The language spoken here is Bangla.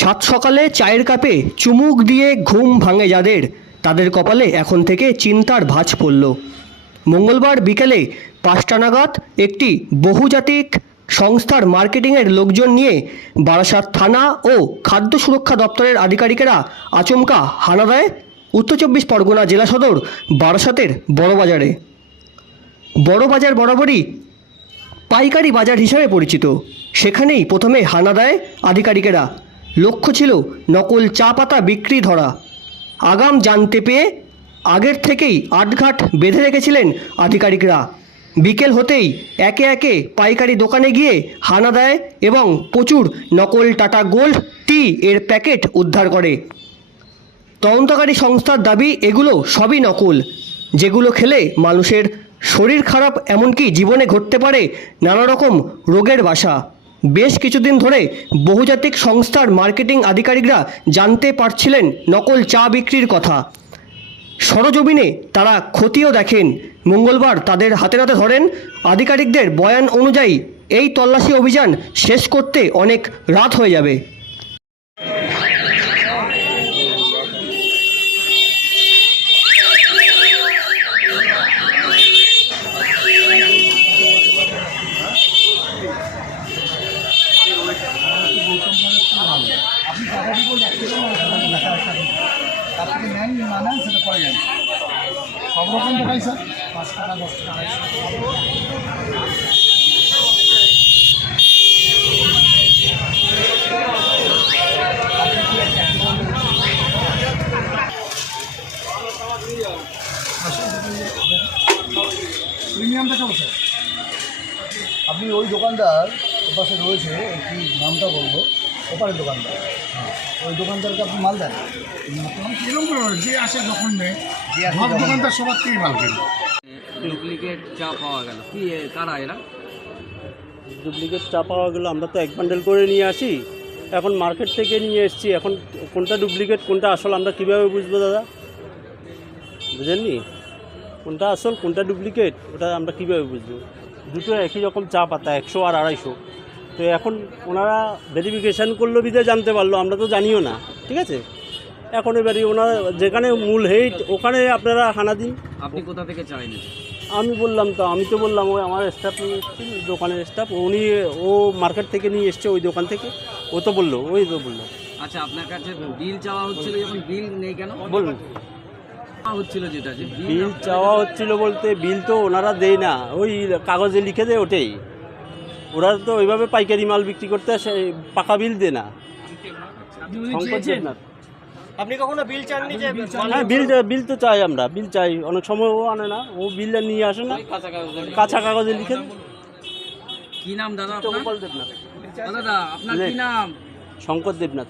সাত সকালে চায়ের কাপে চুমুক দিয়ে ঘুম ভাঙে যাদের, তাদের কপালে এখন থেকে চিন্তার ভাঁজ পড়ল। মঙ্গলবার বিকেলে 5টা নাগাদ একটি বহুজাতিক সংস্থার মার্কেটিংয়ের লোকজন নিয়ে বারাসাত থানা ও খাদ্য সুরক্ষা দপ্তরের আধিকারিকেরা আচমকা হানা দেয় উত্তর 24 পরগনা জেলা সদর বারাসাতের বড়বাজারে। বড়বাজার বরাবরই পাইকারি বাজার হিসাবে পরিচিত, সেখানেই প্রথমে হানা দেয় আধিকারিকেরা। লক্ষ্য ছিল নকল চা পাতা বিক্রি ধরা। আগাম জানতে পেয়ে আগের থেকেই আটঘাট বেঁধে রেখেছিলেন আধিকারিকরা। বিকেল হতেই একে একে পাইকারি দোকানে গিয়ে হানা দেয় এবং প্রচুর নকল টাটা গোল্ড টি এর প্যাকেট উদ্ধার করে। তদন্তকারী সংস্থার দাবি এগুলো সবই নকল, যেগুলো খেলে মানুষের শরীর খারাপ, এমনকি জীবনে ঘটতে পারে নানা রকম রোগের বাসা। বেশ কিছুদিন ধরে বহুজাতিক সংস্থার মার্কেটিং আধিকারিকরা জানতে পারছিলেন নকল চা বিক্রির কথা। সরজমিনে তারা খতিয়েও দেখেন। মঙ্গলবার তাদের হাতে নাতে ধরেন। আধিকারিকদের বয়ান অনুযায়ী এই তল্লাশি অভিযান শেষ করতে অনেক রাত হয়ে যাবে। আপনি নেন না নেন সেটা পরে যান। সব রকম দেখাই স্যার, 5 টাকা 10 টাকা 250 প্রিমিয়াম দেখাবো স্যার। আপনি ওই দোকানদার ওপাশে রয়েছে, কি নামটা বলবো, ওপারের দোকানদার, হ্যাঁ ওই দোকানদারকে আপনি মাল দেন। এরকম করে যে আসে যখন নেই সব দোকানদার সবার থেকেই মাল কেন। ডুপ্লিকেট চা পাওয়া গেল, কি কারা এরা? ডুপ্লিকেট চা পাওয়া গেলো, আমরা তো এক বান্ডেল করে নিয়ে আসি, এখন মার্কেট থেকে নিয়ে এসেছি। এখন কোনটা ডুপ্লিকেট কোনটা আসল আমরা কীভাবে বুঝবো দাদা? বুঝেননি? কোনটা আসল কোনটা ডুপ্লিকেট ওটা আমরা কীভাবে বুঝবো? দুটো একই রকম চা পাতা, 100 আর 250। তো এখন ওনারা ভেরিফিকেশান করলো বিধে জানতে পারলো, আমরা তো জানিও না, ঠিক আছে? এখন এবারে ওনারা যেখানে মূল হেড ওখানে আপনারা হানা দিন। আপনি কোথা থেকে চা এনেছেন? আমি বললাম তো, আমি তো বললাম ওই আমার স্টাফ দোকানের স্টাফ, উনি ও মার্কেট থেকে নিয়ে এসছে ওই দোকান থেকে, ও তো বললো, ওই তো বললো। আচ্ছা, আপনার কাছে বিল চাওয়া হচ্ছিল, যখন বিল নেই কেন বলুন। হচ্ছিল যেটা যে বিল চাওয়া হচ্ছিল বলতে, বিল তো ওনারা দেয় না, ওই কাগজে লিখে দেয় ওটাই। ওরা তো ওইভাবে পাইকারি মাল বিক্রি করতে আসে, পাকা বিল দেয় না। শঙ্কর দেবনাথ। আপনি কখনো বিল চাননি? যে হ্যাঁ, বিল তো চাই আমরা, বিল চাই। অনেক সময় ও আনে না, ও বিল নিয়ে আসে না, কাঁচা কাগজে লিখে দেয়। কি নাম দাদা গোপাল দেবনাথ। দাদা আপনার কি নাম? শঙ্কর দেবনাথ।